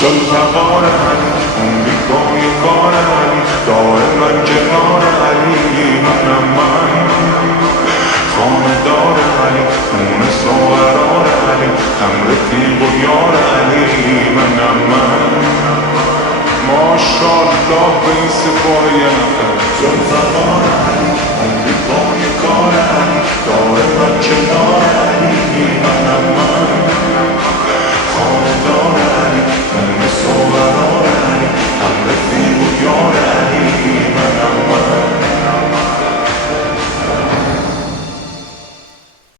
شلتقار علی امیدوار کار علی دائما کنار علی منم من خاندار علی خون سوارار علی هم رفیق و یار علی منم من ماشاءالله به این سپاه یه نفر زلزبان علی امیدوار کار علی دائما کنار علی